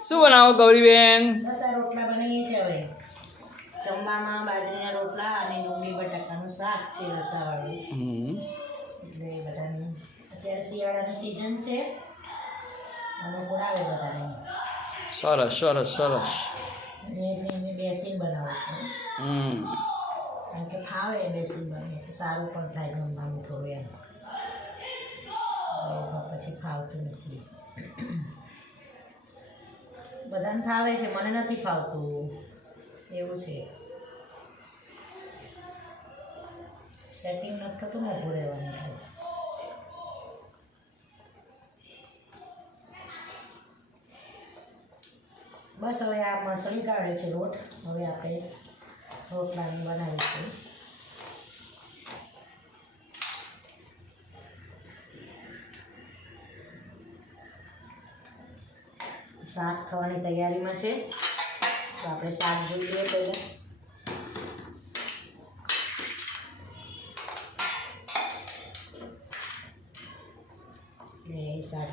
શું બનાવો ગૌરીબેન? બસ આ રોટલા બનાવીએ છીએ હવે. જમવામાં બાજરીના રોટલા અને ડુંગળી બટાકાનું શાક છે રસાવાળું. એટલે બધાને અત્યારે શિયાળાની સિઝન છે. અનુકૂળ આવે બધાને. સરસ સરસ સરસ. અને એટલે અમે બેસીને બનાવું છું. કારણ કે ફાવે બેસીને બને તો સારું પણ થાય જમવાનું થોડું એમ. પછી ફાવતું નથી. બધાને ફાવે છે, મને નથી ફાવતું એવું છે. સેટિંગ નથી થતું ને ઊભું રહેવાનું. બસ હવે આ મસળી કાઢે છે લોટ. હવે આપણે રોટલાને બનાવીશું. શાક ખાવાની તૈયારીમાં છે, તો આપણે શાક જોઈ લઈએ પહેલાં. શાક